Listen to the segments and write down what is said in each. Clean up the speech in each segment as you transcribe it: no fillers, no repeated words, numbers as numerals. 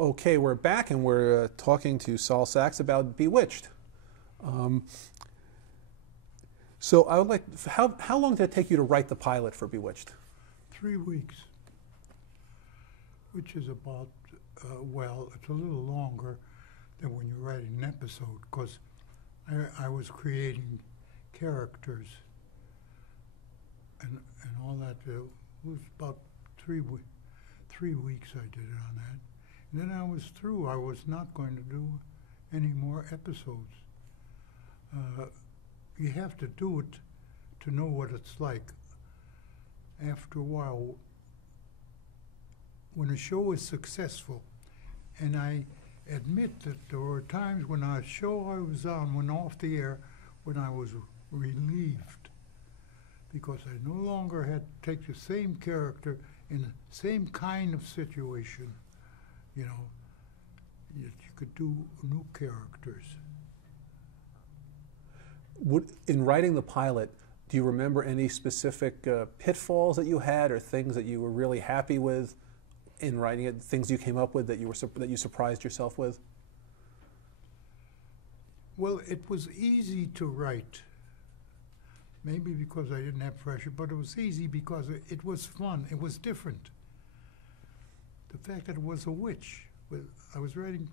Okay, we're back and we're talking to Saul Sachs about Bewitched. Um, so I would like, how long did it take you to write the pilot for Bewitched? 3 weeks, which is about, well, it's a little longer than when you're writing an episode, because I was creating characters and all that. It was about 3 weeks I did it on that. And then I was through. I was not going to do any more episodes. You have to do it to know what it's like. After a while, when a show is successful, and I admit that there were times when a show I was on went off the air when I was relieved, because I no longer had to take the same character in the same kind of situation. You know, you could do new characters. In writing the pilot, do you remember any specific pitfalls that you had, or things that you were really happy with in writing it? Things you came up with that you surprised yourself with? Well, it was easy to write. Maybe because I didn't have pressure, but it was easy because it was fun. It was different. The fact that it was a witch, I was writing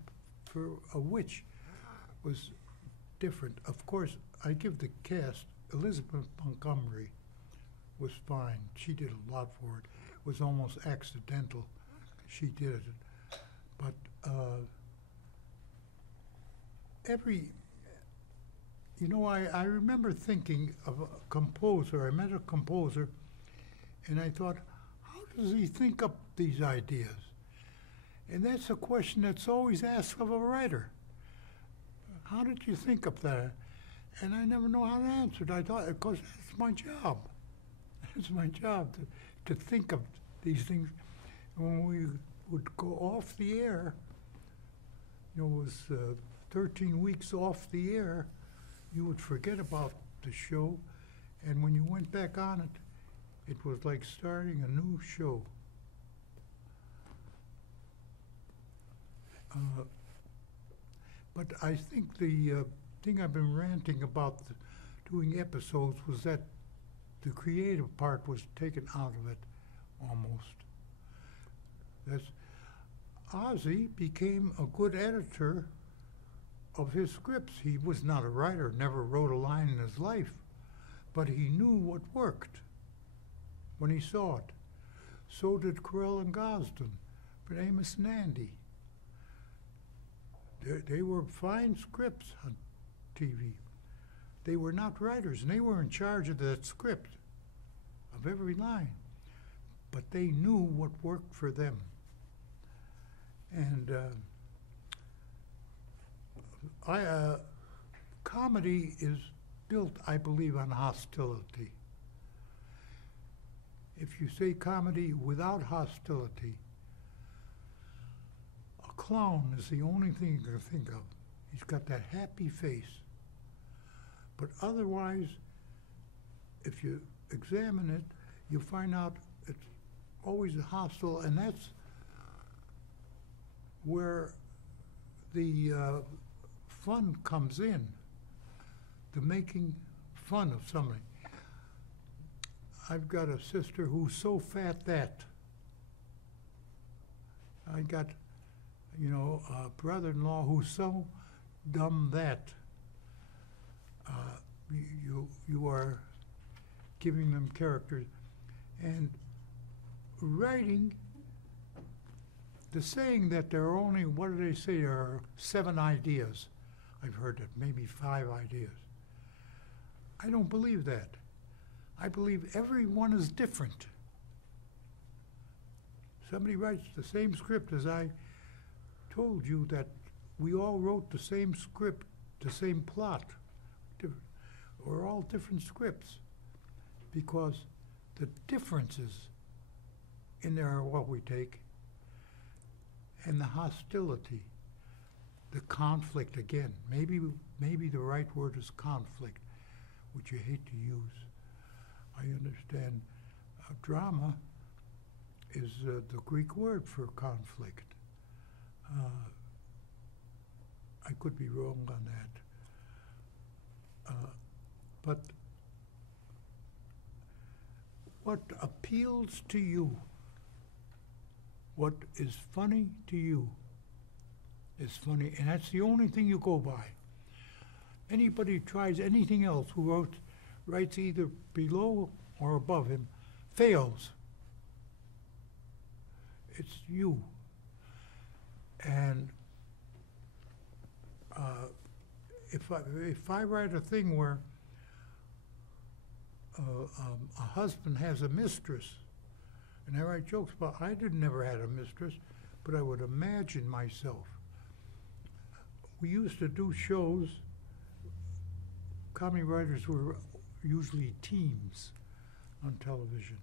for a witch, was different. Of course, I give the cast, Elizabeth Montgomery was fine. She did a lot for it. It was almost accidental. She did it. But I remember thinking of a composer. I met a composer, and I thought, how does he think up these ideas? And that's a question that's always asked of a writer. How did you think of that? And I never know how to answer it. I thought, because that's my job. It's my job to think of these things. And when we would go off the air, it was 13 weeks off the air, you would forget about the show, and when you went back on it, it was like starting a new show. But I think the thing I've been ranting about doing episodes was that the creative part was taken out of it, almost. Ozzy became a good editor of his scripts. He was not a writer, never wrote a line in his life, but he knew what worked when he saw it. So did Carell and Gosden, but Amos and Andy. They were fine scripts on TV. They were not writers, and they were in charge of that script, of every line. But they knew what worked for them. And comedy is built, I believe, on hostility. If you say comedy without hostility, a clown is the only thing you can think of. He's got that happy face. But otherwise, if you examine it, you find out it's always hostile, and that's where the fun comes in, the making fun of somebody. I've got a sister who's so fat that. I got, a brother-in-law who's so dumb that. You are giving them characters. And writing, the saying that there are only, what do they say, there are 7 ideas. I've heard it, maybe 5 ideas. I don't believe that. I believe every one is different. Somebody writes the same script as I told you that we all wrote the same script, the same plot. We're all different scripts because the differences in there are what we take, and the hostility, the conflict again. Maybe the right word is conflict, which you hate to use. I understand drama is the Greek word for conflict. I could be wrong on that. But what appeals to you, what is funny to you, is funny, and that's the only thing you go by. Anybody who tries anything else who writes either below or above him fails. It's you. And if I write a thing where a husband has a mistress, and I write jokes about, I never had a mistress, but I would imagine myself. We used to do shows, comedy writers were usually teams on television.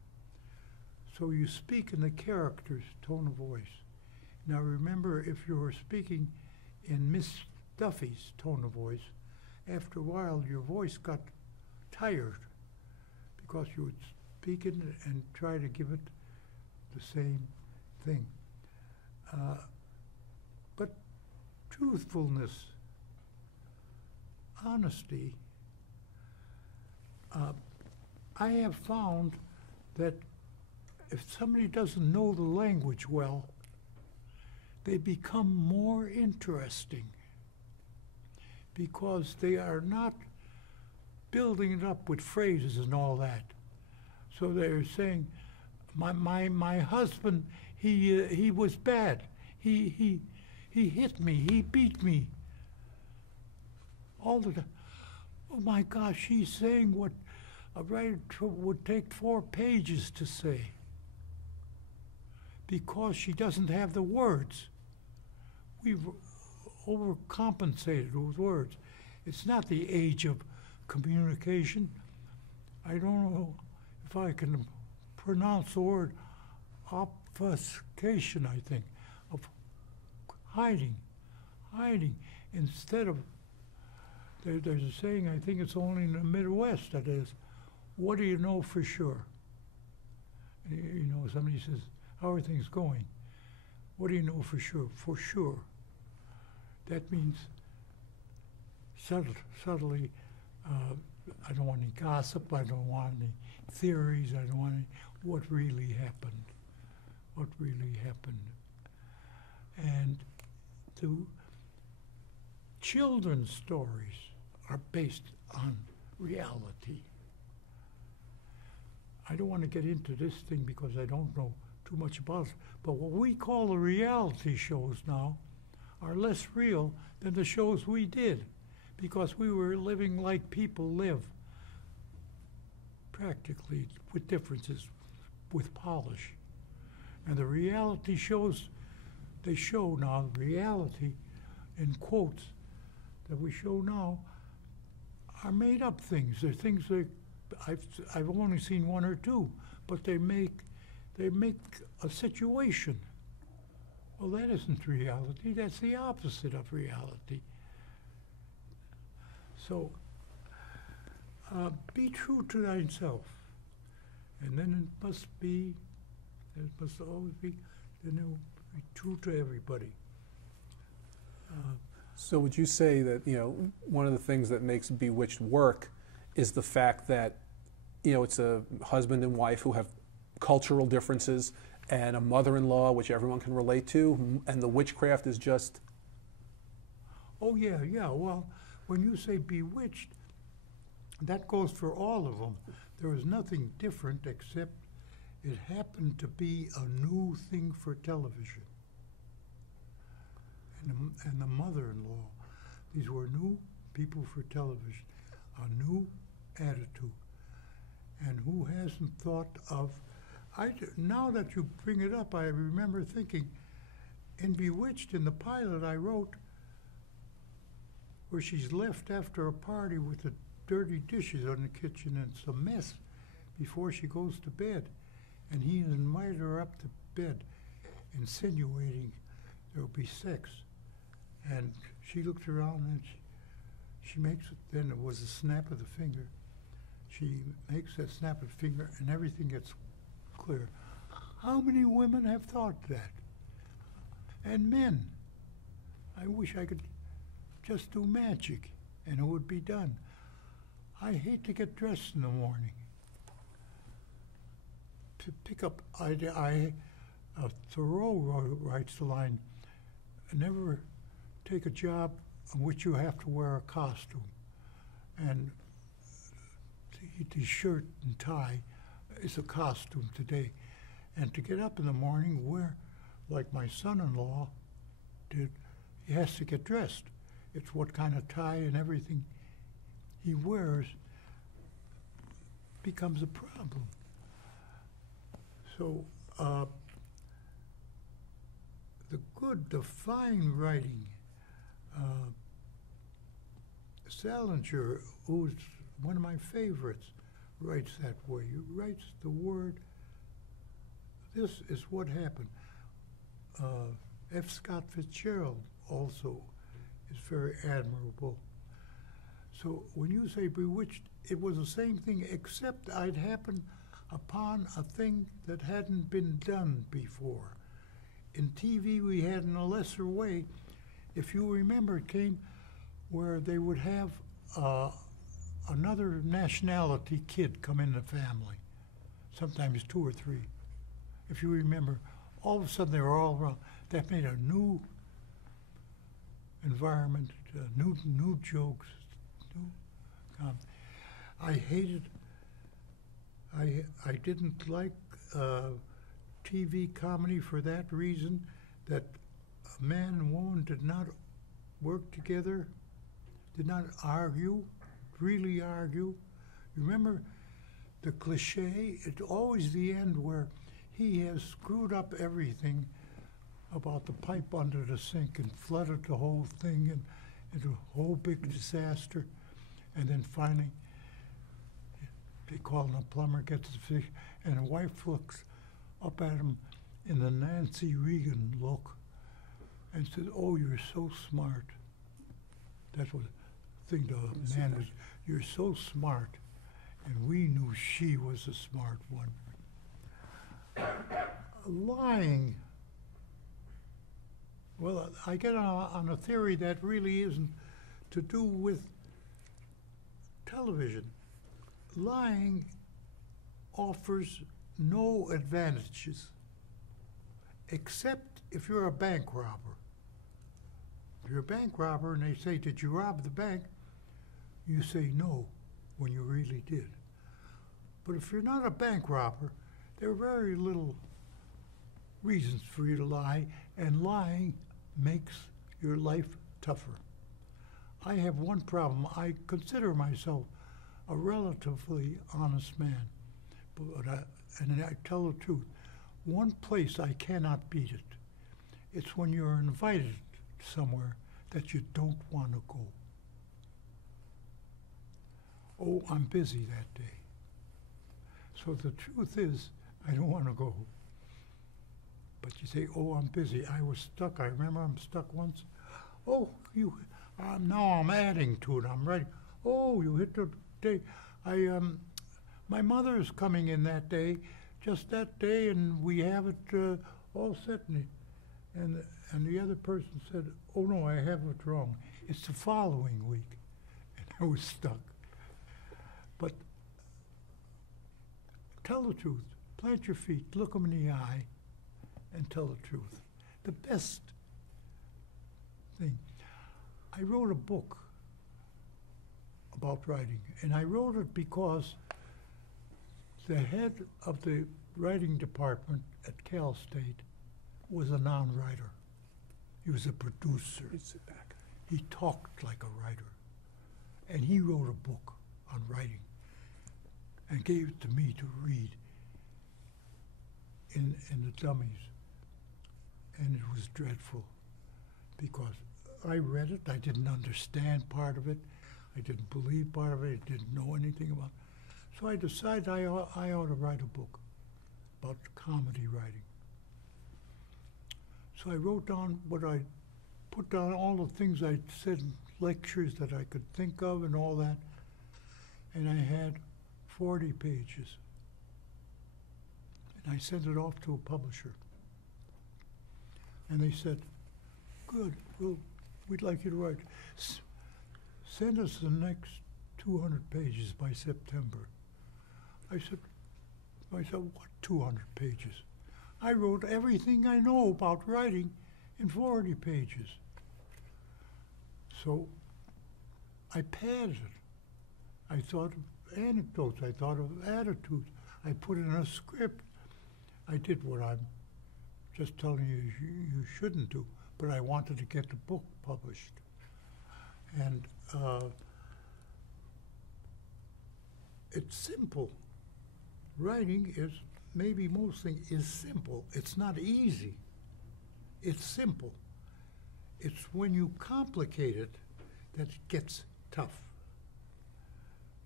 So you speak in the character's tone of voice. Now remember, if you were speaking in Miss Duffy's tone of voice, after a while your voice got tired because you would speak it and try to give it the same thing. But truthfulness, honesty, I have found that if somebody doesn't know the language well, they become more interesting because they are not building it up with phrases and all that. So they're saying, my husband, he was bad. He hit me. He beat me. All the time. Oh my gosh, he's saying what a writer would take 4 pages to say because she doesn't have the words. We've overcompensated with words. It's not the age of communication. I don't know if I can pronounce the word obfuscation, I think, of hiding. Instead of, there's a saying, I think it's only in the Midwest, that is, what do you know for sure? You know, somebody says, how are things going? What do you know for sure? For sure. That means subtly, I don't want any gossip, I don't want any theories, I don't want any, what really happened. What really happened. And the children's stories are based on reality. I don't want to get into this thing because I don't know too much about it, but what we call the reality shows now are less real than the shows we did because we were living like people live, practically with differences, with polish. And the reality shows, they show now, reality in quotes that we show now are made up things. They're things that I've only seen 1 or 2, but they make a situation. Well, that isn't reality. That's the opposite of reality. So be true to thyself, and then it must always be, then it will be true to everybody. So would you say that, you know, one of the things that makes Bewitched work is the fact that, you know, it's a husband and wife who have cultural differences and a mother-in-law which everyone can relate to, and the witchcraft is just... Oh yeah, well, when you say bewitched, that goes for all of them. There was nothing different except it happened to be a new thing for television. And the mother-in-law, these were new people for television, a new attitude. And who hasn't thought of, now that you bring it up, I remember thinking, in Bewitched, in the pilot I wrote, where she's left after a party with the dirty dishes on the kitchen and it's a mess before she goes to bed. And he invited her up to bed, insinuating there will be sex. And she looked around and she makes it, then it was a snap of the finger. She makes that snap of the finger and everything gets clear. How many women have thought that? And men. I wish I could just do magic and it would be done. I hate to get dressed in the morning. To pick up, Thoreau writes the line, never take a job in which you have to wear a costume. And the shirt and tie is a costume today. And to get up in the morning, wear, like my son-in-law did, he has to get dressed. It's what kind of tie and everything he wears becomes a problem. So the fine writing, Salinger, who's one of my favorites, writes that way. He writes the word, this is what happened. F. Scott Fitzgerald also is very admirable. So when you say bewitched, it was the same thing, except I'd happened upon a thing that hadn't been done before. In TV, we had in a lesser way. If you remember, it came where they would have another nationality kid come in the family, sometimes 2 or 3. If you remember, all of a sudden they were all around. That made a new environment, new jokes, new. I hated. I didn't like TV comedy for that reason, that a man and woman did not work together, did not argue, really argue. You remember the cliche? It's always the end where he has screwed up everything about the pipe under the sink and flooded the whole thing and into a whole big disaster. And then finally, they call him a plumber, gets the fish, and the wife looks up at him in the Nancy Reagan look and says, "Oh, you're so smart." That's what the thing to a man is, "You're so smart." And we knew she was a smart one. Lying. Well, I get on a theory that really isn't to do with television. Lying offers no advantages, except if you're a bank robber. If you're a bank robber and they say, "Did you rob the bank?" you say no when you really did. But if you're not a bank robber, there are very little reasons for you to lie, and lying makes your life tougher. I have one problem. I consider myself a relatively honest man, and I tell the truth. One place I cannot beat it. It's when you're invited somewhere that you don't want to go. "Oh, I'm busy that day." So the truth is, I don't want to go. But you say, "Oh, I'm busy. I was stuck. I remember I'm stuck once." "Oh, now I'm adding to it. I'm ready." "Oh, you hit the day. My mother's coming in that day, just that day, and we have it all set." And the other person said, "Oh no, I have it wrong. It's the following week," and I was stuck. But tell the truth. Plant your feet. Look them in the eye, and tell the truth. The best thing. I wrote a book about writing, and I wrote it because the head of the writing department at Cal State was a non-writer. He was a producer. Sit back. He talked like a writer. And he wrote a book on writing and gave it to me to read in the dummies. And it was dreadful because I read it, I didn't understand part of it, I didn't believe part of it, I didn't know anything about it. So I decided I ought to write a book about comedy writing. So I wrote down put down all the things I'd said in lectures that I could think of and all that. And I had 40 pages. And I sent it off to a publisher. And they said, "Good, we'll we'd like you to write. Send us the next 200 pages by September. I said, what 200 pages? I wrote everything I know about writing in 40 pages. So I padded it. I thought of anecdotes. I thought of attitudes. I put in a script. I did what I'm just telling you you shouldn't do, but I wanted to get the book published. And it's simple. Writing is, maybe most things, is simple. It's not easy. It's simple. It's when you complicate it that it gets tough.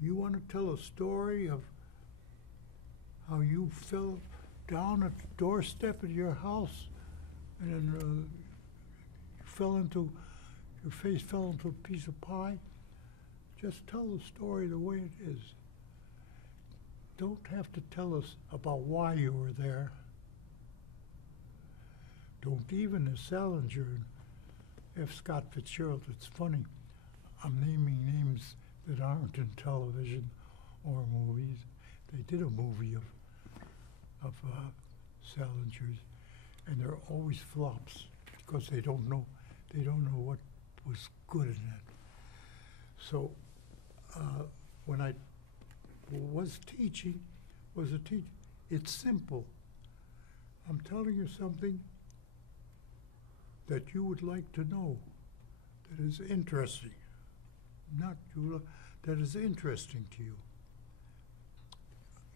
You want to tell a story of how you fell down at the doorstep of your house and your face fell into a piece of pie. Just tell the story the way it is. Don't have to tell us about why you were there. Don't even as Salinger and F. Scott Fitzgerald. It's funny, I'm naming names that aren't in television or movies. They did a movie of Salinger's, and they're always flops because they don't know what was good in it. So when I was teaching, it's simple. I'm telling you something that you would like to know, that is interesting, that is interesting to you.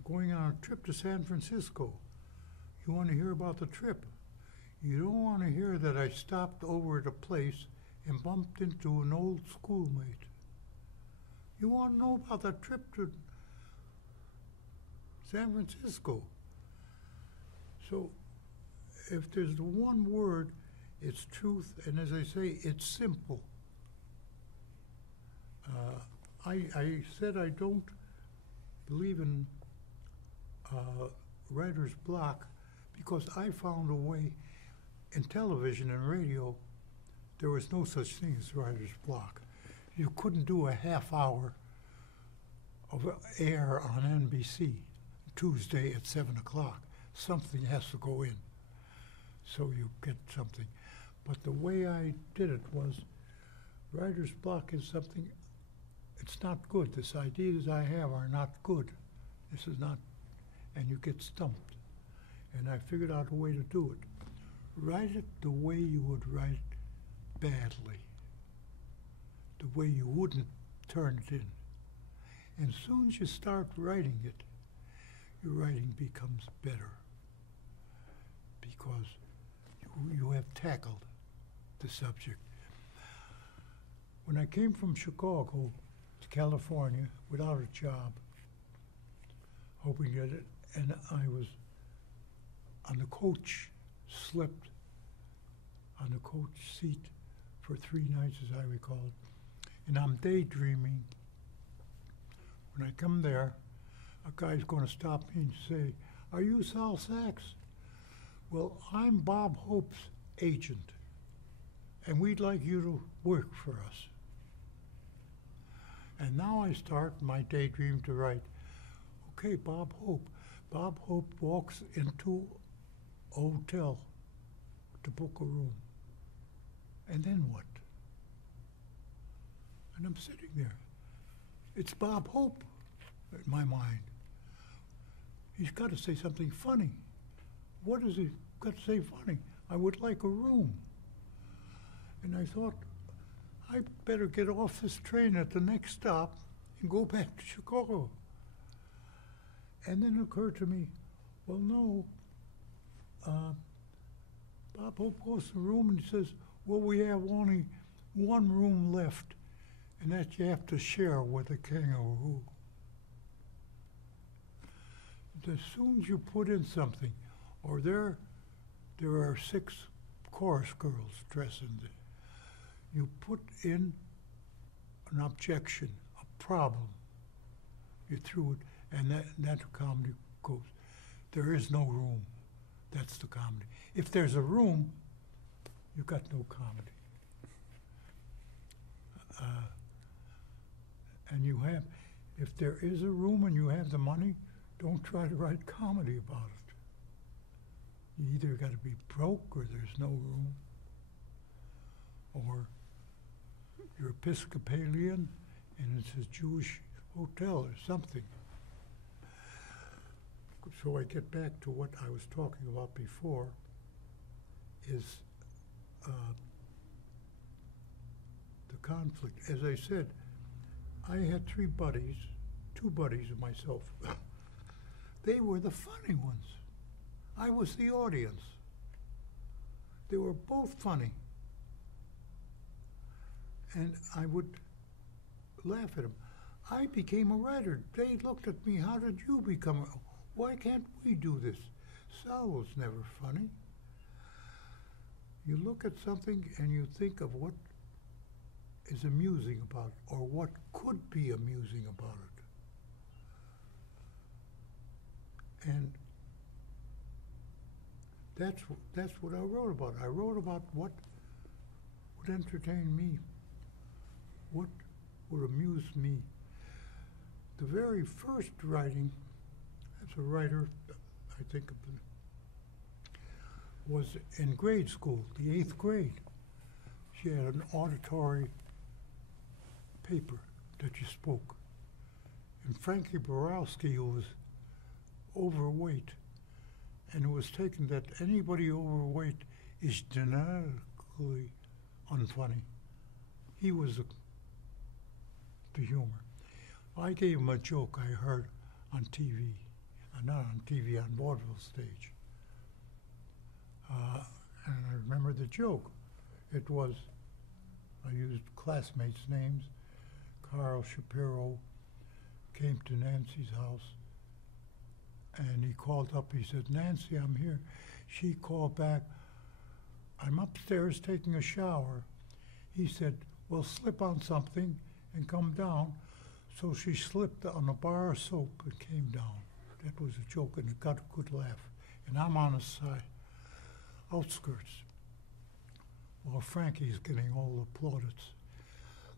Going on a trip to San Francisco, you want to hear about the trip. You don't want to hear that I stopped over at a place and bumped into an old schoolmate. You want to know about that trip to San Francisco. So if there's the one word, it's truth, and as I say, it's simple. I said I don't believe in writer's block because I found a way in television and radio. There was no such thing as writer's block. You couldn't do a half hour of air on NBC Tuesday at 7 o'clock. Something has to go in so you get something. But the way I did it was, writer's block is something, it's not good. These ideas I have are not good. This is not, and you get stumped. And I figured out a way to do it. Write it the way you would write it badly, the way you wouldn't turn it in. And as soon as you start writing it, your writing becomes better because you have tackled the subject. When I came from Chicago to California without a job, hoping to get it, and I was on the coach, slept on the coach seat for 3 nights, as I recall, and I'm daydreaming. When I come there, a guy's going to stop me and say, "Are you Sal Sachs?" "Well, I'm Bob Hope's agent, and we'd like you to work for us." And now I start my daydream to write, okay, Bob Hope. Bob Hope walks into a hotel to book a room. And then what? And I'm sitting there. It's Bob Hope in my mind. He's got to say something funny. What has he got to say funny? I would like a room. And I thought, I better get off this train at the next stop and go back to Chicago. And then it occurred to me, well, no. Bob Hope goes to the room and he says, well, we have only one room left, and that you have to share with a kangaroo. As soon as you put in something, or there are 6 chorus girls dressed in it, you put in an objection, a problem. You threw it, and that comedy goes. There is no room. That's the comedy. If there's a room, you've got no comedy. And you have, if there is a room and you have the money, don't try to write comedy about it. You either got to be broke or there's no room, or you're Episcopalian and it's a Jewish hotel or something. So I get back to what I was talking about before, is the conflict. As I said, I had two buddies of myself. They were the funny ones. I was the audience. They were both funny. And I would laugh at them. I became a writer. They looked at me, how did you become a... Why can't we do this? Sal was never funny. You look at something and you think of what is amusing about it, or what could be amusing about it. And that's what I wrote about. I wrote about what would entertain me, what would amuse me. The very first writing, as a writer, I think of was in grade school, the 8th grade. She had an auditory paper that you spoke. And Frankie Borowski, who was overweight, and it was taken that anybody overweight is genetically unfunny. He was the humor. I gave him a joke I heard on TV, not on TV, on vaudeville stage. And I remember the joke. It was, I used classmates' names. Carl Shapiro came to Nancy's house, and he called up. He said, "Nancy, I'm here." She called back, "I'm upstairs taking a shower." He said, "Well, slip on something and come down." So she slipped on a bar of soap and came down. That was a joke, and it got a good laugh. And I'm on the side, outskirts, while Frankie's getting all the plaudits.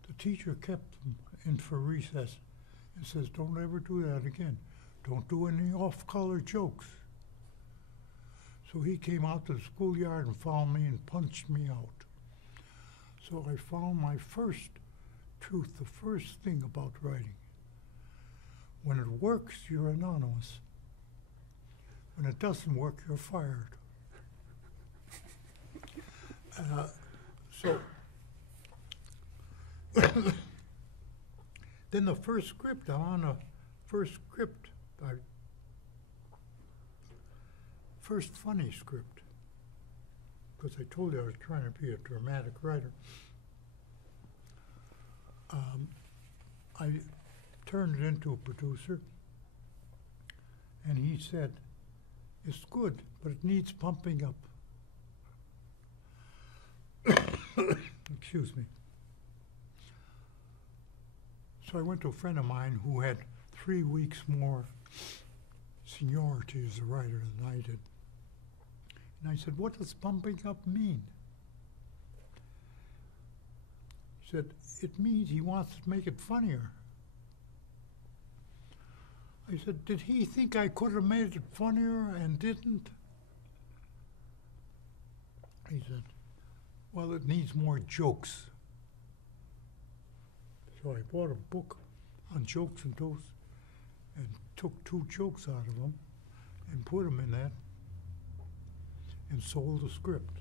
The teacher kept him in for recess and says, "Don't ever do that again. Don't do any off-color jokes." So he came out to the schoolyard and found me and punched me out. So I found my first truth, the first thing about writing. When it works, you're anonymous. When it doesn't work, you're fired. So then the first script, I'm on a first script, first funny script, because I told you I was trying to be a dramatic writer. I turned it into a producer, and he said, "It's good, but it needs pumping up." Excuse me. So I went to a friend of mine who had 3 weeks more seniority as a writer than I did. And I said, "What does pumping up mean?" He said, "It means he wants to make it funnier." I said, "Did he think I could have made it funnier and didn't?" He said, "Well, it needs more jokes." So I bought a book on jokes and toast and took 2 jokes out of them and put them in that and sold the script.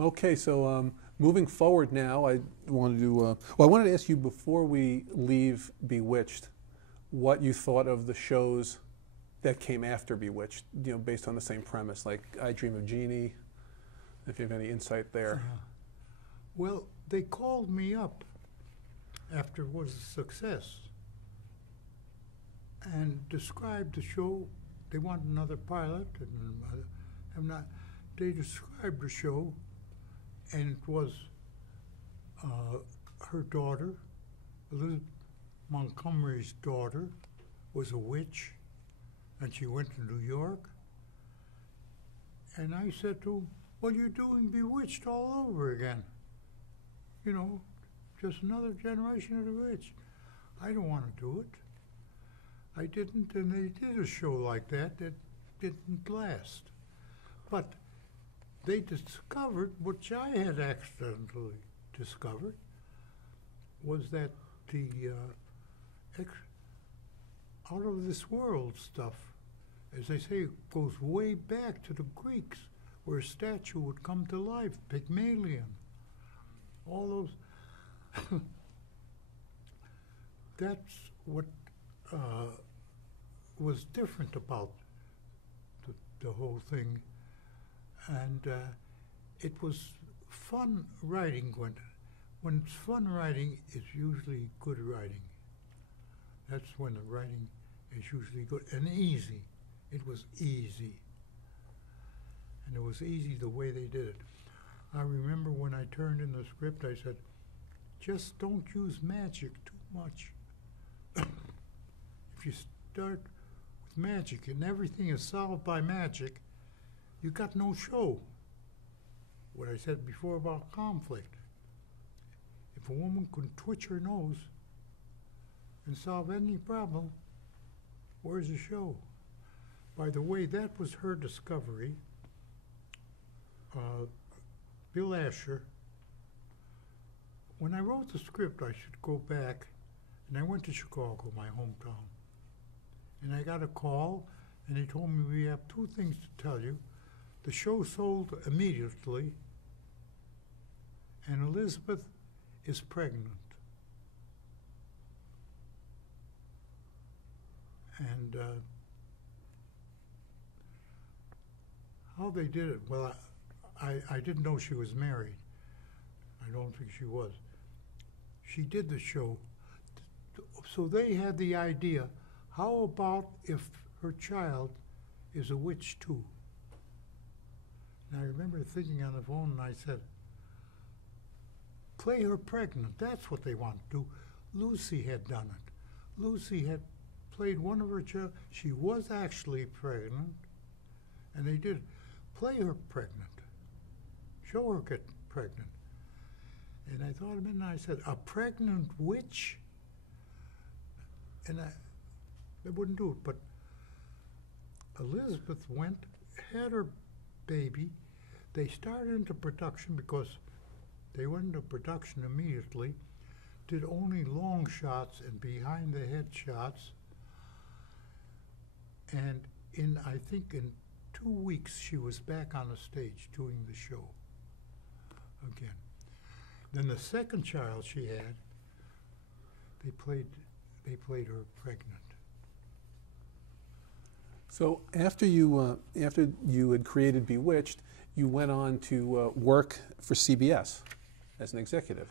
Okay, so moving forward now, I wanted to I wanted to ask you before we leave Bewitched, what you thought of the shows that came after Bewitched, based on the same premise, like I Dream of Jeannie, if you have any insight there. Well, they called me up after it was a success and described the show. They wanted another pilot, and they described the show, and it was her daughter, Elizabeth Montgomery's daughter, was a witch, and she went to New York. And I said to him, well, you're doing Bewitched all over again. You know, just another generation of the Bewitched. I don't want to do it. I didn't, and they did a show like that that didn't last. But they discovered, which I had accidentally discovered, was that the out of this world stuff, as they say, goes way back to the Greeks, where a statue would come to life, Pygmalion, all those. That's what was different about the whole thing, and it was fun writing. When it's fun writing, it's usually good writing. That's when the writing is usually good and easy. It was easy, and it was easy the way they did it. I remember when I turned in the script, I said, just don't use magic too much. If you start with magic and everything is solved by magic, you got no show. What I said before about conflict. If a woman can twitch her nose and solve any problem, where's the show? By the way, that was her discovery. Bill Asher, when I wrote the script, I should go back, and I went to Chicago, my hometown. And I got a call, and he told me, we have two things to tell you. The show sold immediately, and Elizabeth is pregnant. And how they did it, well, I didn't know she was married. I don't think she was. She did the show. So they had the idea, how about if her child is a witch too? And I remember thinking on the phone, and I said, play her pregnant. That's what they want to do. Lucy had done it. Lucy had played one of her children. She was actually pregnant, and they did play her pregnant. Show her get pregnant. And I thought a minute, and I said, a pregnant witch? And they wouldn't do it. But Elizabeth went, had her baby. They started into production because they went into production immediately, did only long shots and behind the head shots. And I think in 2 weeks, she was back on the stage doing the show again. Then the second child she had, they played her pregnant. So after you had created Bewitched, you went on to work for CBS as an executive.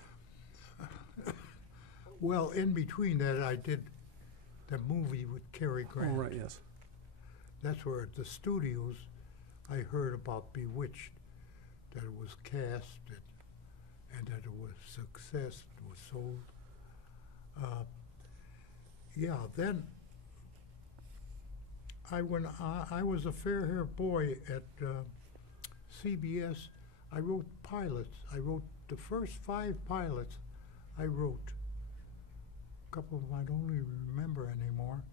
Well, in between that, I did the movie with Cary Grant. Oh, right, yes. That's where at the studios I heard about Bewitched, that it was cast and that it was success, it was sold. Yeah, then I was a fair-haired boy at CBS. I wrote pilots. I wrote the first 5 pilots I wrote. A couple of them I don't even remember anymore.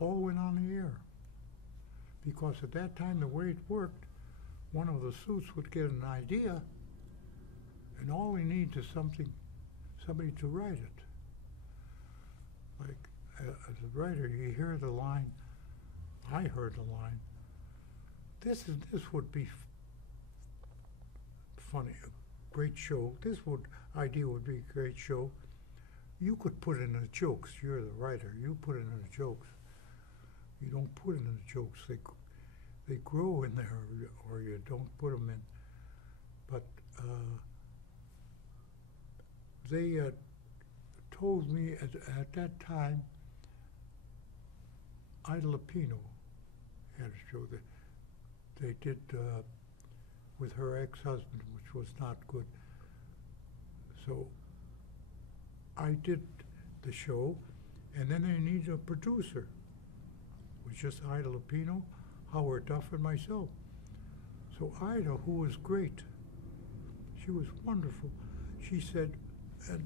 All went on the air. Because at that time, the way it worked, one of the suits would get an idea, and all he needs is somebody to write it. Like, as a writer, you hear the line, I heard the line, this would be funny, a great show. Idea would be a great show. You could put in the jokes. You're the writer. You put in the jokes. You don't put in the jokes. They grow in there, or you don't put them in. But they told me at that time, Ida Lupino had a show that they did with her ex-husband, which was not good. So I did the show, and then they needed a producer. It was just Ida Lupino, Howard Duff, and myself. So Ida, who was great, she was wonderful. She said,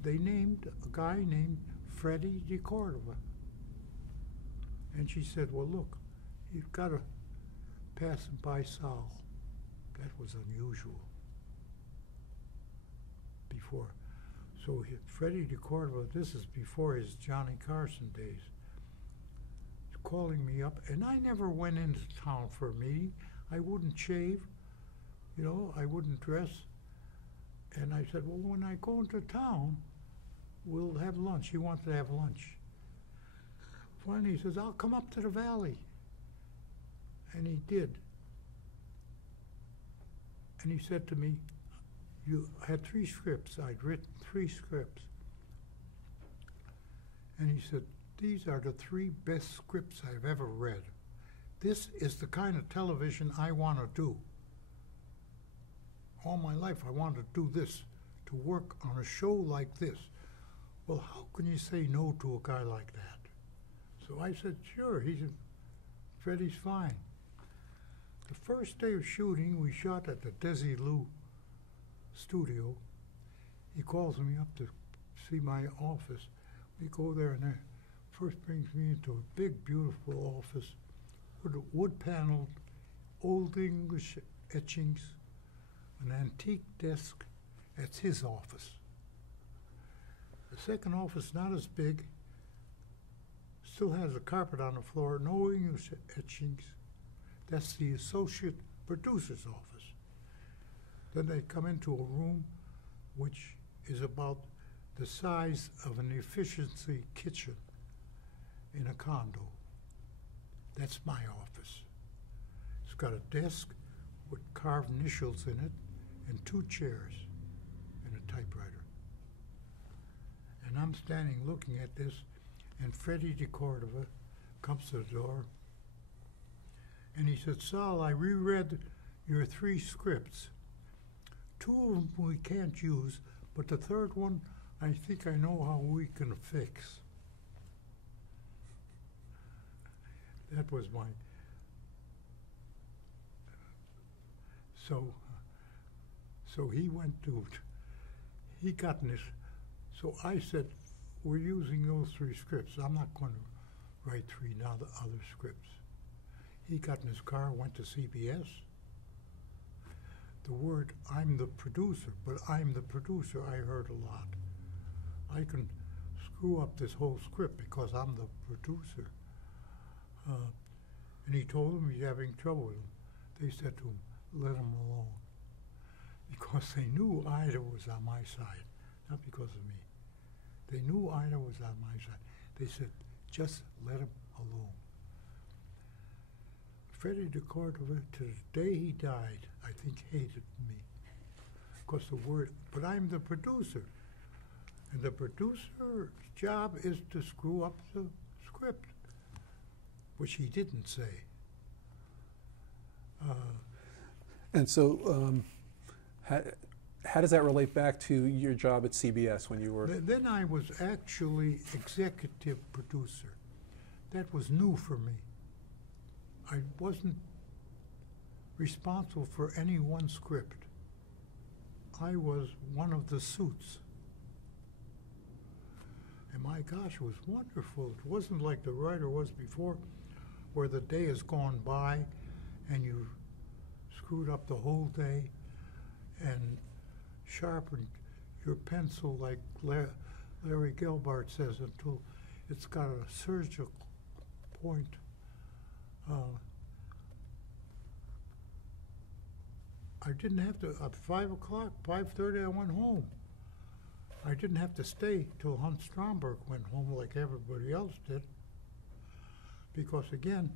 they named a guy named Freddie DeCordova. And she said, well, look, you've got to pass him by Sal. That was unusual before. So Freddie DeCordova, this is before his Johnny Carson days, calling me up, and I never went into town for a meeting. I wouldn't shave, you know, I wouldn't dress. And I said, well, when I go into town, we'll have lunch. He wanted to have lunch. Finally, he says, I'll come up to the valley. And he did. And he said to me, you had 3 scripts. I'd written 3 scripts. And he said, these are the 3 best scripts I've ever read. This is the kind of television I want to do. All my life I wanted to do this, to work on a show like this. Well, how can you say no to a guy like that? So I said, sure. He said, Freddie's fine. The first day of shooting, we shot at the Desilu studio. He calls me up to see my office. We go there, and there first brings me into a big, beautiful office with wood-paneled, old English etchings, an antique desk. That's his office. The second office, not as big, still has a carpet on the floor, no English etchings. That's the associate producer's office. Then they come into a room which is about the size of an efficiency kitchen in a condo. That's my office. It's got a desk with carved initials in it and 2 chairs and a typewriter. And I'm standing looking at this, and Freddie DeCordova comes to the door, and he said, Sal, I reread your 3 scripts. 2 of them we can't use, but the 3rd one, I think I know how we can fix. That was my... So he went to, he got in this. So I said, we're using those 3 scripts. I'm not going to write 3 other scripts. He got in his car, went to CBS. The word, I'm the producer, but I'm the producer, I heard a lot. I can screw up this whole script because I'm the producer. And he told them he's having trouble with him. They said to him, let him alone. Because they knew Ida was on my side, not because of me. They knew Ida was on my side. They said, just let him alone. Freddie DeCordova, to the day he died, I think hated me. Because the word, but I'm the producer. And the producer's job is to screw up the script, which he didn't say. And so, how does that relate back to your job at CBS when you were? Then I was actually executive producer. That was new for me. I wasn't responsible for any one script. I was one of the suits. And my gosh, it was wonderful. It wasn't like the writer was before, where the day has gone by and you screwed up the whole day and sharpened your pencil like Larry Gelbart says until it's got a surgical point. I didn't have to, at 5 o'clock, 5:30 I went home. I didn't have to stay till Hunt Stromberg went home like everybody else did. Because again,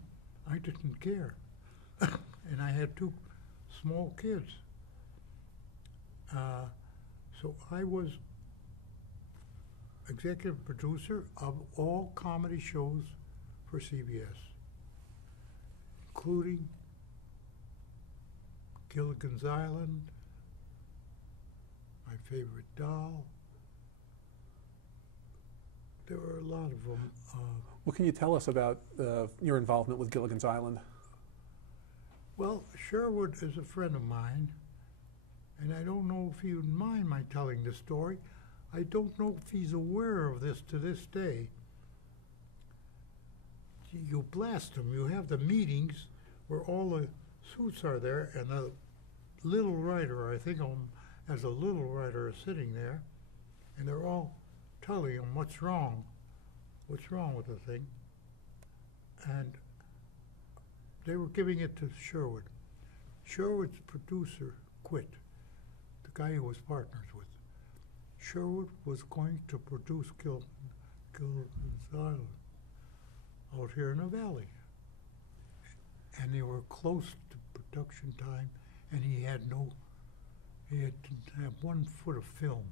I didn't care. And I had 2 small kids. So I was executive producer of all comedy shows for CBS, including Gilligan's Island, My Favorite Doll. There were a lot of them. What can you tell us about your involvement with Gilligan's Island? Well, Sherwood is a friend of mine, and I don't know if he would mind my telling the story. I don't know if he's aware of this to this day. You blast him. You have the meetings where all the suits are there, and the little writer, I think of him as a little writer, is sitting there, and they're all telling him what's wrong with the thing. And they were giving it to Sherwood. Sherwood's producer quit, the guy he was partners with. Sherwood was going to produce Gilligan's Island out here in the valley. And they were close to production time, and he didn't have 1 foot of film.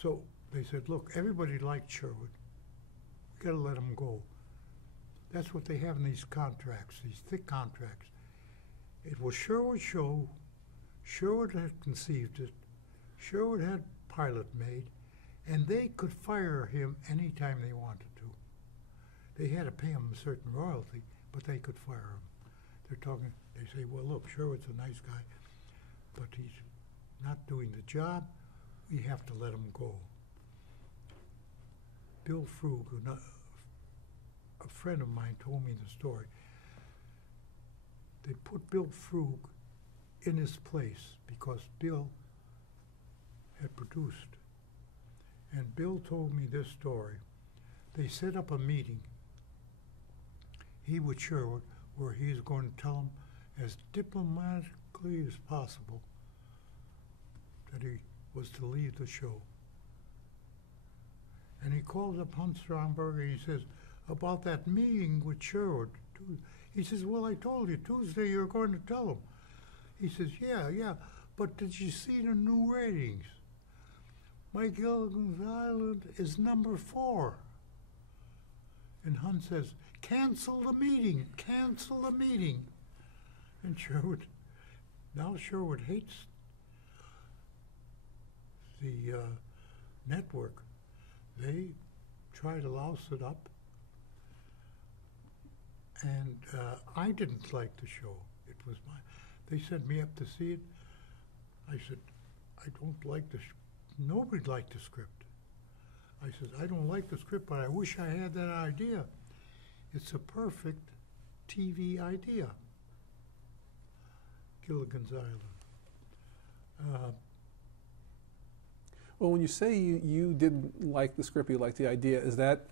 So they said, look, everybody liked Sherwood. We gotta let him go. That's what they have in these contracts, these thick contracts. It was Sherwood's show. Sherwood had conceived it. Sherwood had pilot made, and they could fire him anytime they wanted to. They had to pay him a certain royalty, but they could fire him. They say, well, look, Sherwood's a nice guy, but he's not doing the job. We have to let him go. Bill Frug, a friend of mine, told me the story. They put Bill Frug in his place because Bill had produced. And Bill told me this story. They set up a meeting, he with Sherwood, where he's going to tell him as diplomatically as possible that he was to leave the show. And he calls up Hans Stromberg and he says, about that meeting with Sherwood. He says, well, I told you, Tuesday you're going to tell him. He says, yeah, but did you see the new ratings? My Gilligan's Island is number 4. And Hans says, cancel the meeting. And Sherwood hates the network. They try to louse it up. And I didn't like the show. They sent me up to see it. I said, I don't like nobody liked the script. I said, I don't like the script, but I wish I had that idea. It's a perfect TV idea. Gilligan's Island. Well, when you say you didn't like the script, you liked the idea, is that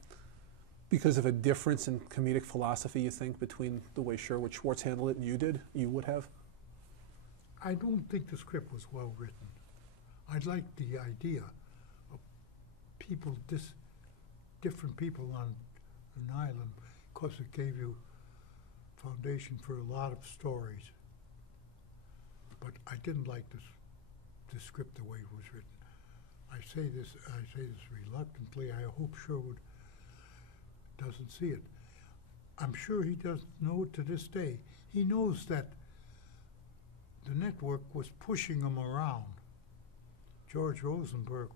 because of a difference in comedic philosophy, you think, between the way Sherwood Schwartz handled it and you would have? I don't think the script was well written. I liked the idea of different people on an island, because it gave you foundation for a lot of stories. But I didn't like the script the way it was written. I say this reluctantly. I hope Sherwood doesn't see it. I'm sure he doesn't know it to this day. He knows that the network was pushing him around. George Rosenberg,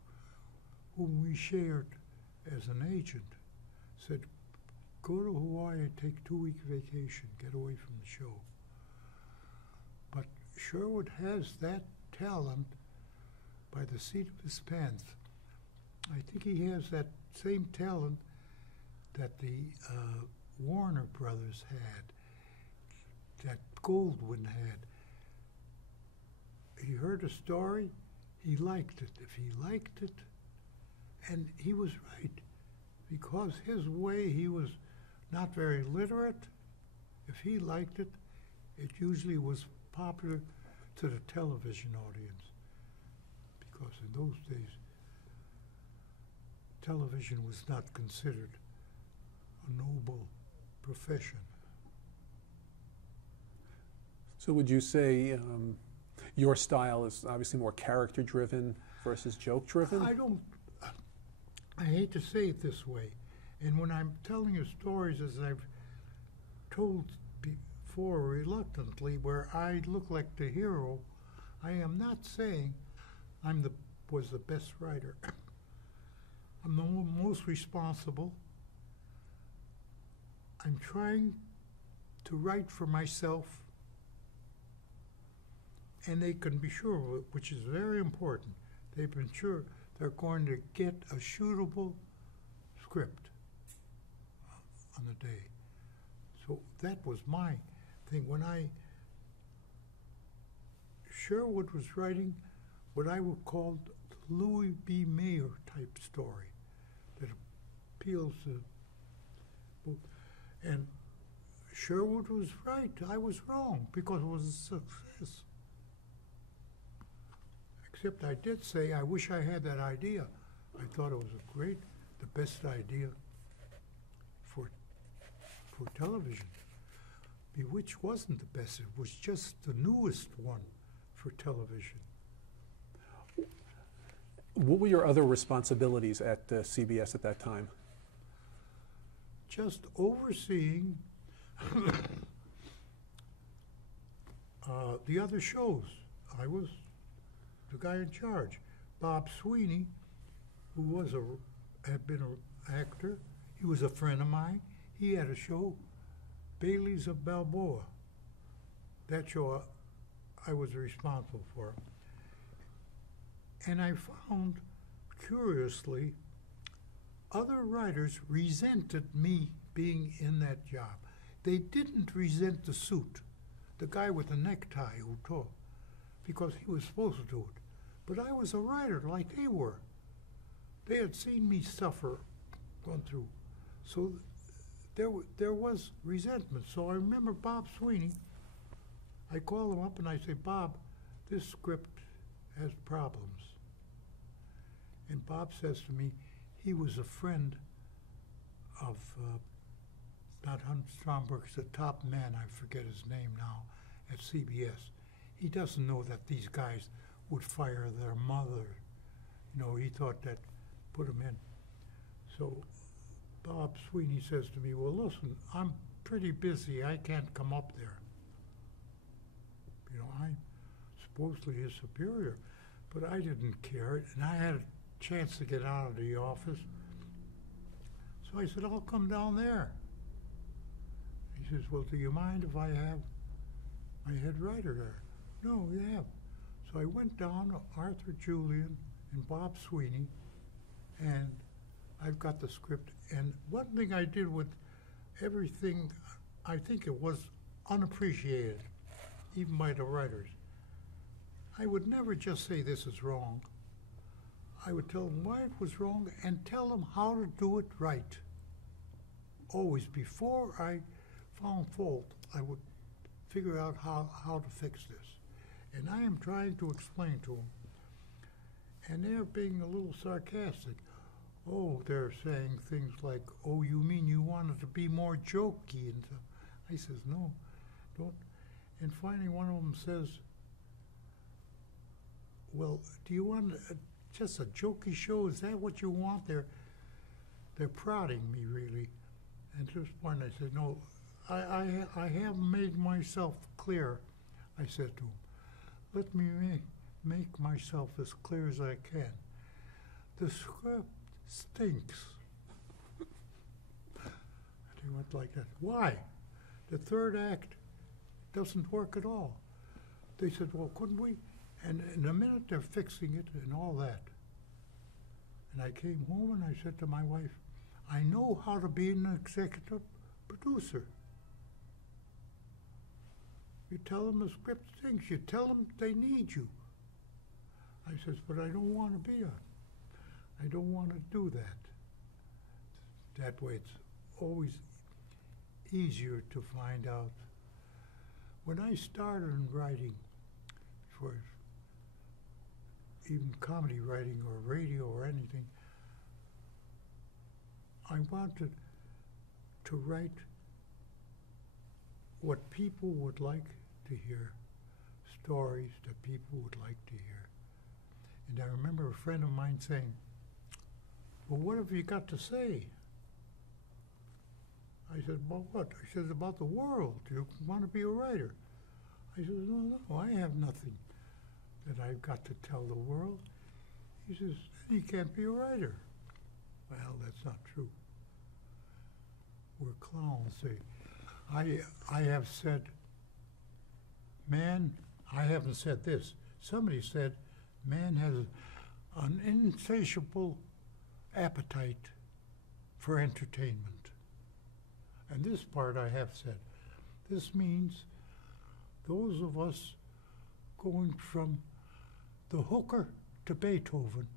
whom we shared as an agent, said, go to Hawaii, take 2-week vacation, get away from the show. But Sherwood has that talent by the seat of his pants. I think he has that same talent that the Warner Brothers had, that Goldwyn had. He heard a story, he liked it. If he liked it, and he was right, because his way, he was not very literate. If he liked it, it usually was popular to the television audience, because in those days, television was not considered a noble profession. So would you say your style is obviously more character-driven versus joke-driven? I hate to say it this way, and when I'm telling you stories, as I've told before reluctantly, where I look like the hero, I am not saying was the best writer. I'm the most responsible. I'm trying to write for myself, and they can be sure, which is very important, they've been sure they're going to get a shootable script on the day. So that was my thing. When Sherwood was writing what I would call Louis B. Mayer type story that appeals to both. And Sherwood was right. I was wrong because it was a success. Except I did say, I wish I had that idea. I thought it was the best idea for television. Bewitched wasn't the best. It was just the newest one for television. What were your other responsibilities at CBS at that time? Just overseeing the other shows. I was the guy in charge. Bob Sweeney, who had been an actor, he was a friend of mine. He had a show, Baileys of Balboa. That show I was responsible for. And I found, curiously, other writers resented me being in that job. They didn't resent the suit, the guy with the necktie who talked, because he was supposed to do it. But I was a writer like they were. They had seen me suffer, gone through. So there was resentment. So I remember Bob Sweeney. I call him up and I say, Bob, this script has problems. And Bob says to me, he was a friend of, not Hunt Stromberg, the top man, I forget his name now, at CBS. He doesn't know that these guys would fire their mother. You know, he thought that put him in. So Bob Sweeney says to me, well, listen, I'm pretty busy. I can't come up there. You know, I'm supposedly his superior, but I didn't care. And I had a chance to get out of the office. So I said, I'll come down there. He says, well, do you mind if I have my head writer there? No, you have. So I went down to Arthur Julian and Bob Sweeney, and I've got the script. And one thing I did with everything, I think it was unappreciated, even by the writers. I would never just say this is wrong. I would tell them why it was wrong and tell them how to do it right. Always, before I found fault, I would figure out how to fix this. And I am trying to explain to them. And they're being a little sarcastic. Oh, they're saying things like, oh, you mean you wanted to be more jokey? And so I says, no, don't. And finally one of them says, well, do you want just a jokey show? Is that what you want? They're prodding me, really. And at this point I said, no, I have made myself clear, I said to him. Let me make myself as clear as I can. The script stinks. And he went like that. Why? The third act doesn't work at all. They said, well, couldn't we? And in a minute they're fixing it and all that. And I came home and I said to my wife, I know how to be an executive producer. You tell them the script stinks. You tell them they need you. I says, but I don't want to be I don't want to do that. That way it's always easier to find out. When I started in writing, for even comedy writing or radio or anything, I wanted to write what people would like to hear, stories that people would like to hear. And I remember a friend of mine saying, well, what have you got to say? I said, about what? I said, about the world. Do you want to be a writer? I said, no, I have nothing that I've got to tell the world. He says, then you can't be a writer. Well, that's not true. were clowns. I have said, man, I haven't said this. Somebody said, man has an insatiable appetite for entertainment. And this part I have said. This means those of us going from the hooker to Beethoven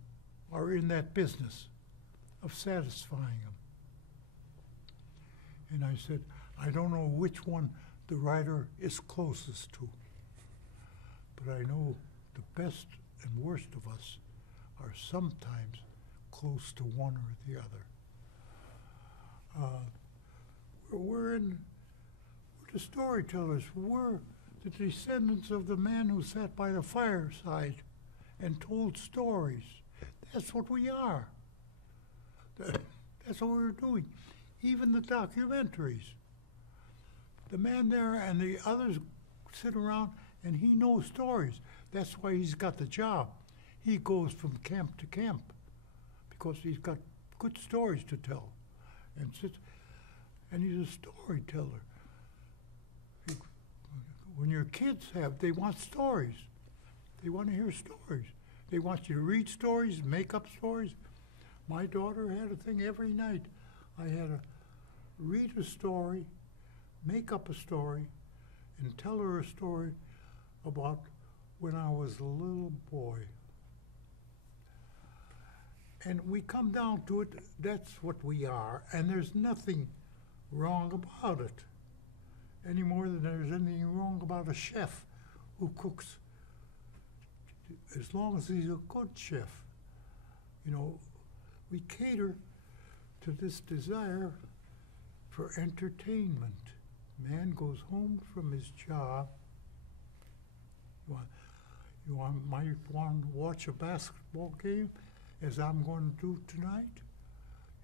are in that business of satisfying them. And I said, I don't know which one the writer is closest to, but I know the best and worst of us are sometimes close to one or the other. We're the storytellers. We're the descendants of the man who sat by the fireside and told stories. That's what we are. That's what we're doing. Even the documentaries. The man there and the others sit around and he knows stories. That's why he's got the job. He goes from camp to camp because he's got good stories to tell. And he's a storyteller. When your kids they want stories. They want to hear stories. They want you to read stories, make up stories. My daughter had a thing every night. I had to read a story, make up a story, and tell her a story about when I was a little boy. And we come down to it, that's what we are, and there's nothing wrong about it, any more than there's anything wrong about a chef who cooks, as long as he's a good chef. You know, we cater to this desire for entertainment. Man goes home from his job. Might want to watch a basketball game, as I'm going to do tonight.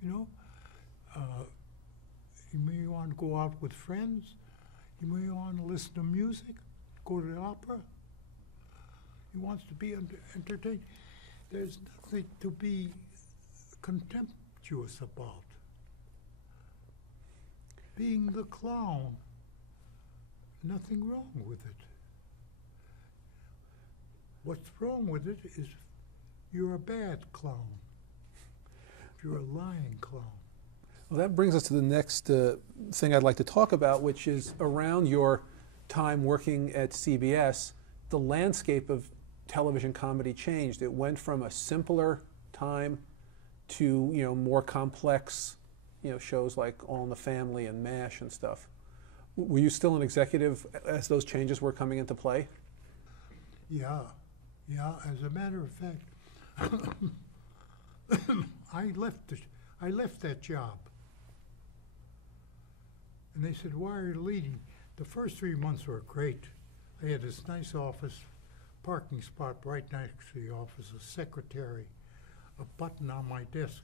You know, you may want to go out with friends. You may want to listen to music, go to the opera. He wants to be entertained. There's nothing to be contemptuous about. Being the clown, nothing wrong with it. What's wrong with it is you're a bad clown. You're a lying clown. Well, that brings us to the next thing I'd like to talk about, which is around your time working at CBS, the landscape of television comedy changed. It went from a simpler time to, you know, more complex, you know, shows like All in the Family and MASH and stuff. Were you still an executive as those changes were coming into play? Yeah. As a matter of fact, I left that job. And they said, why are you leaving? The first 3 months were great. I had this nice office, parking spot right next to the office, a secretary, a button on my desk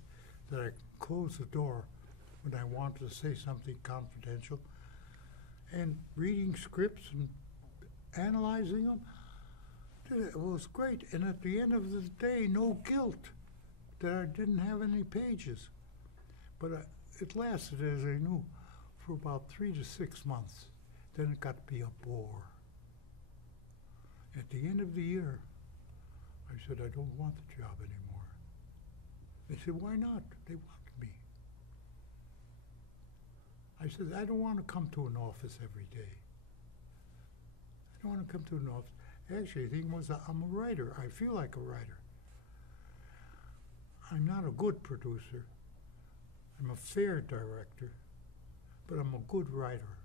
that I closed the door when I wanted to say something confidential, and reading scripts and analyzing them. It was great. And at the end of the day, no guilt that I didn't have any pages. But it lasted, as I knew, for about 3 to 6 months. Then it got to be a bore. At the end of the year, I said, I don't want the job anymore. They said, why not? They wanted me. I said, I don't want to come to an office every day. I don't want to come to an office. Actually, the thing was, I'm a writer. I feel like a writer. I'm not a good producer. I'm a fair director, but I'm a good writer.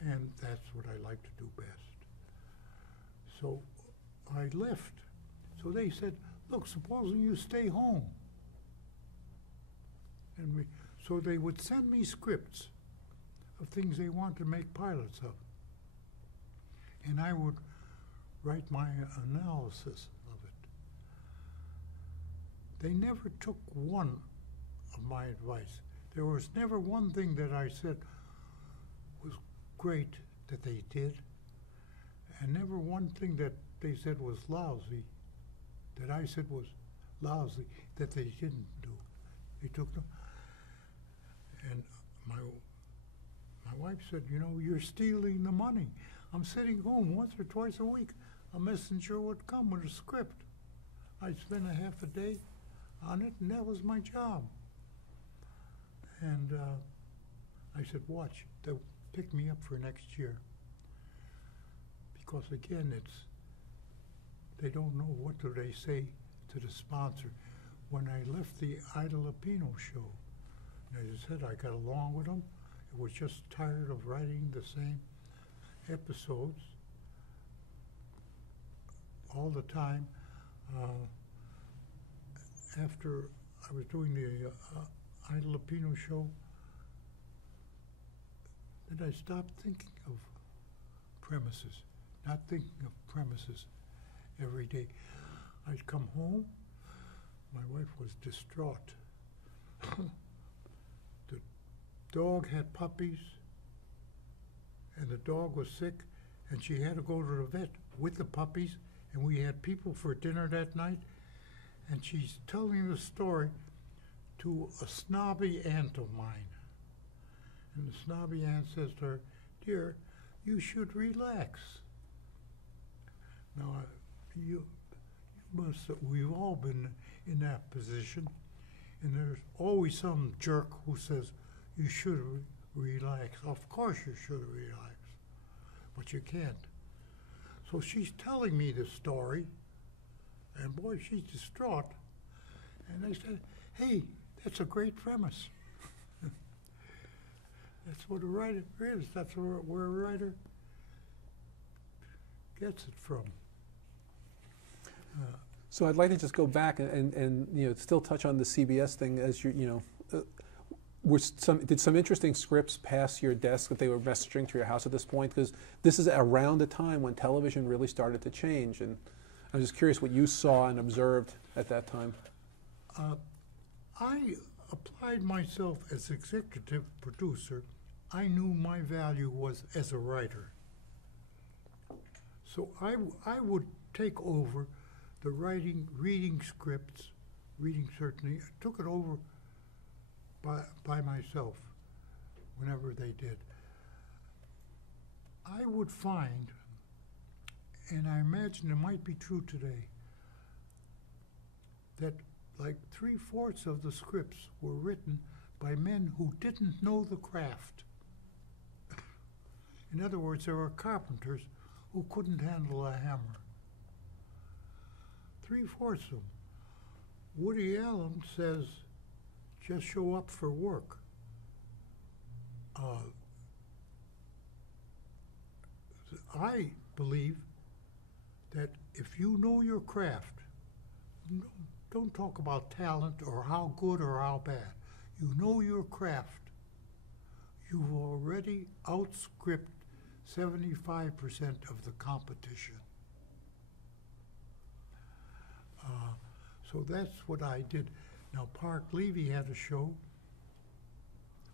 And that's what I like to do best. So I left. So they said, look, supposing you stay home. And so they would send me scripts of things they wanted to make pilots of. And I would write my analysis of it. They never took one of my advice. There was never one thing that I said was great that they did, and never one thing that they said was lousy, that I said was lousy, that they didn't do. They took them. wife said, you know, you're stealing the money. I'm sitting home once or twice a week. A messenger would come with a script. I'd spend a half a day on it, and that was my job. And I said, watch, they'll pick me up for next year. Because again, they don't know what do they say to the sponsor. When I left the Ida Lupino show, and as I said, I got along with them. I was just tired of writing the same episodes all the time. After I was doing the Ida Lupino show, then I stopped thinking of premises, not thinking of premises every day. I'd come home, my wife was distraught. The dog had puppies, and the dog was sick, and she had to go to the vet with the puppies, and we had people for dinner that night, and she's telling the story to a snobby aunt of mine. And the snobby aunt says to her, dear, you should relax. Now, we've all been in that position, and there's always some jerk who says, you should relax. Of course you should relax, but you can't. So she's telling me this story, and boy, she's distraught. And I said, hey, that's a great premise. That's what a writer is. That's where a writer gets it from. So I'd like to just go back and you know, still touch on the CBS thing as you know, did some interesting scripts pass your desk that they were messaging to your house at this point? Because this is around the time when television really started to change, and I'm just curious what you saw and observed at that time. I applied myself as executive producer. I knew my value was as a writer. So I would take over the writing, reading scripts, reading certainly. I took it over by myself whenever they did. I would find, and I imagine it might be true today, that like 3/4 of the scripts were written by men who didn't know the craft. In other words, there were carpenters who couldn't handle a hammer. 3/4 of them. Woody Allen says, just show up for work. I believe that if you know your craft, don't talk about talent or how good or how bad. You know your craft. You've already outscripted 75% of the competition. So that's what I did. Now, Park Levy had a show.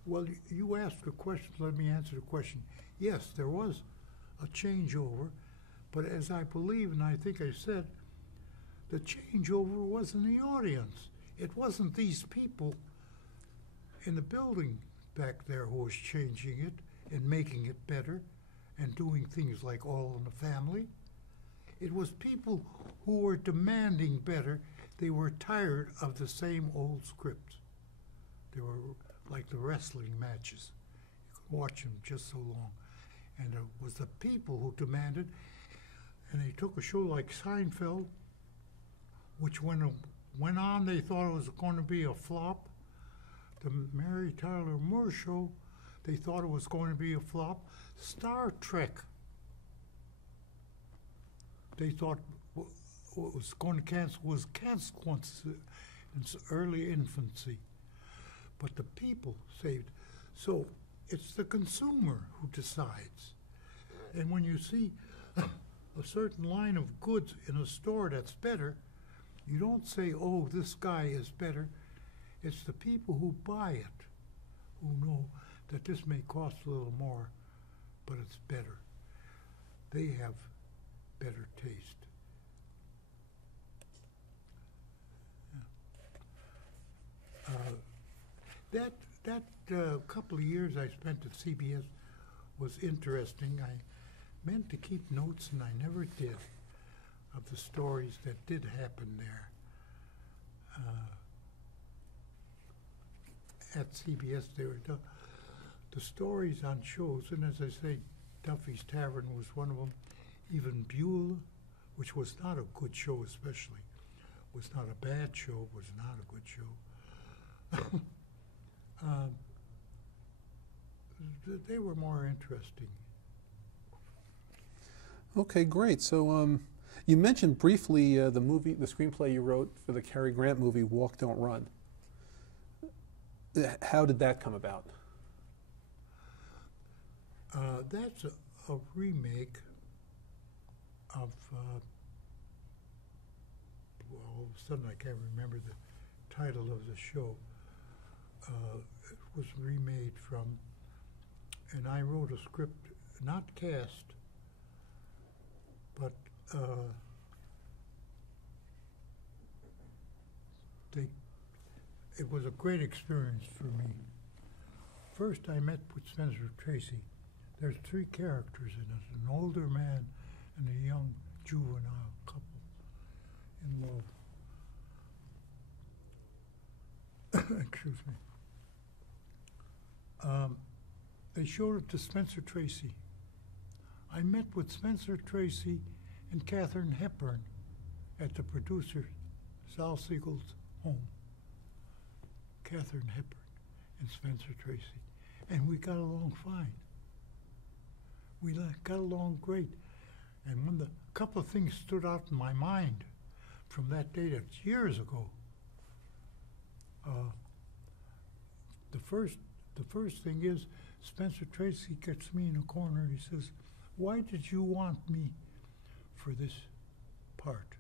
Well, you asked a question, let me answer the question. Yes, there was a changeover, but as I believe, and I think I said, the changeover was in the audience. It wasn't these people in the building back there who was changing it and making it better and doing things like All in the Family. It was people who were demanding better. They were tired of the same old scripts. They were like the wrestling matches. You could watch them just so long. And it was the people who demanded, and they took a show like Seinfeld, which when it went on, they thought it was going to be a flop. The Mary Tyler Moore Show, they thought it was going to be a flop. Star Trek, they thought what was going to cancel was canceled once in its early infancy. But the people saved. So it's the consumer who decides. And when you see a certain line of goods in a store that's better, you don't say, oh, this guy is better. It's the people who buy it who know that this may cost a little more, but it's better. They have better taste. That couple of years I spent at CBS was interesting. I meant to keep notes, and I never did, of the stories that did happen there. At CBS, they were the stories on shows, and as I say, Duffy's Tavern was one of them. Even Beulah, which was not a good show, especially, was not a bad show, was not a good show. They were more interesting. Okay, great. So you mentioned briefly the screenplay you wrote for the Cary Grant movie, Walk, Don't Run. How did that come about? That's a remake of, well, all of a sudden I can't remember the title of the show. It was remade from, and I wrote a script, not cast, but it was a great experience for me. First, I met with Spencer Tracy. There's three characters in it, an older man and a young juvenile couple in love. Excuse me. They showed it to Spencer Tracy. I met with Spencer Tracy and Katharine Hepburn at the producer, Sal Siegel's home. Katharine Hepburn and Spencer Tracy. And we got along fine. We got along great. And when a couple of things stood out in my mind from that day, that's years ago. The first thing is, Spencer Tracy gets me in a corner. He says, "Why did you want me for this part?"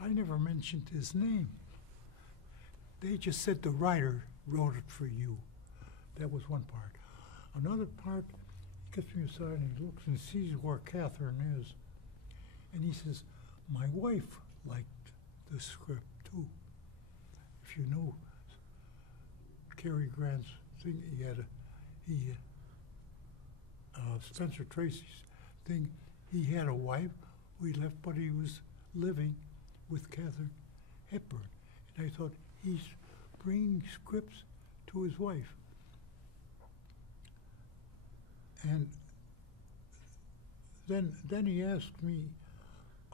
I never mentioned his name. They just said the writer wrote it for you. That was one part. Another part, he gets me aside and he looks and sees where Katharine is. And he says, "My wife liked the script too." If you know Cary Grant's thing, Spencer Tracy's thing, he had a wife who he left, but he was living with Katharine Hepburn. And I thought, he's bringing scripts to his wife. And then he asked me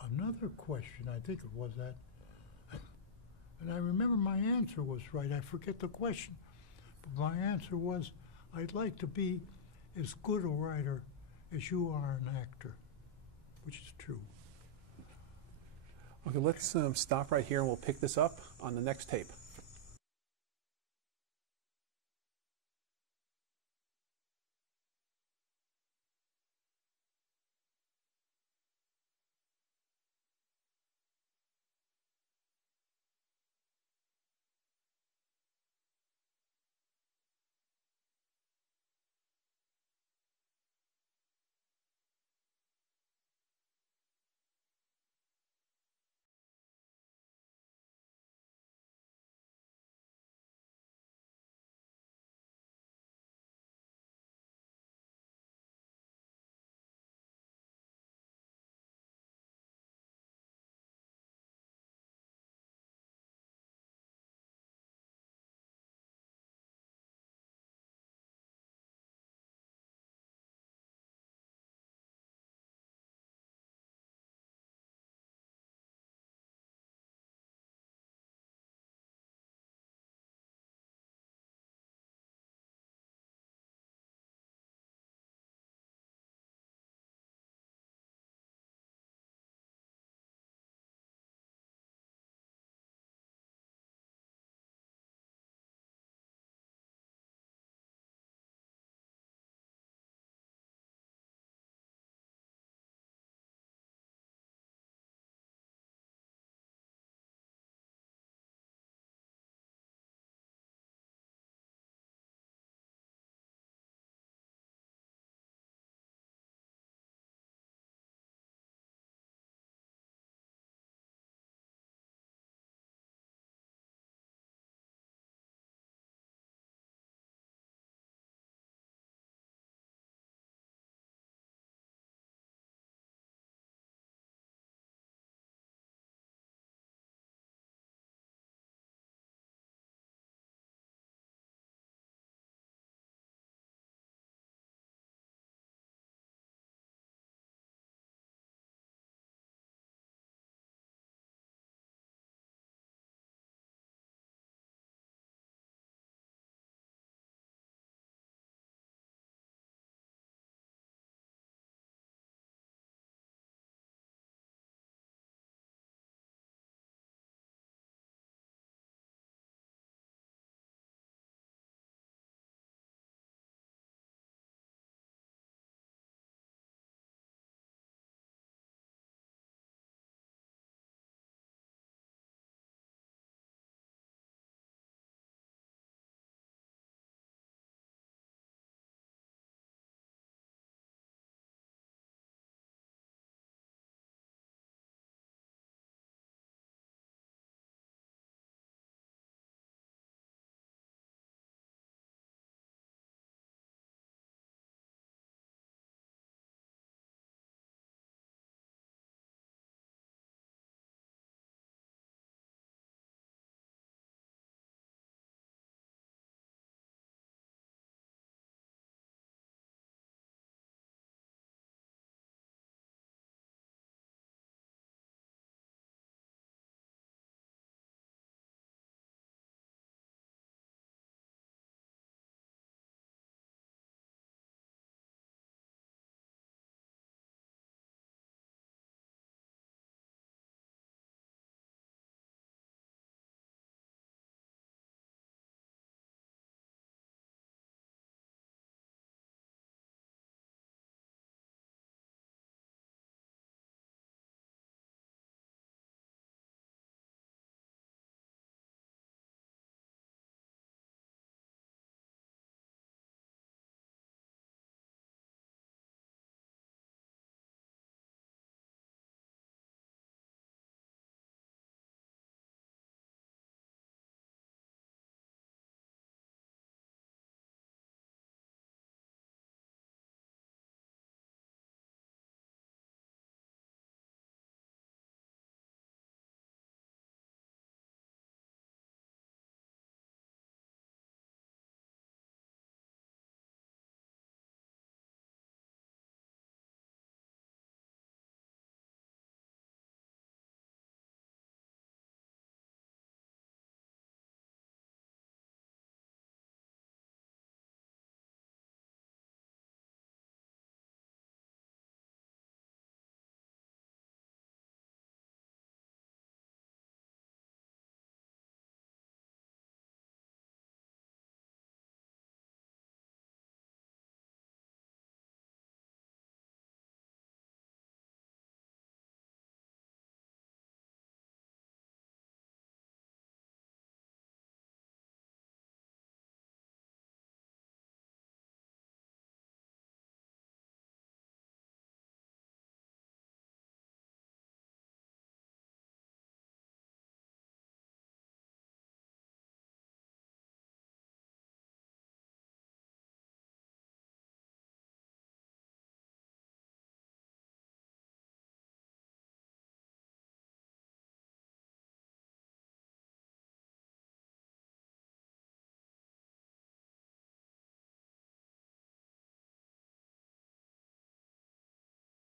another question, I think it was that, and I remember my answer was right. I forget the question, but my answer was, "I'd like to be as good a writer as you are an actor," which is true. Okay, let's stop right here and we'll pick this up on the next tape.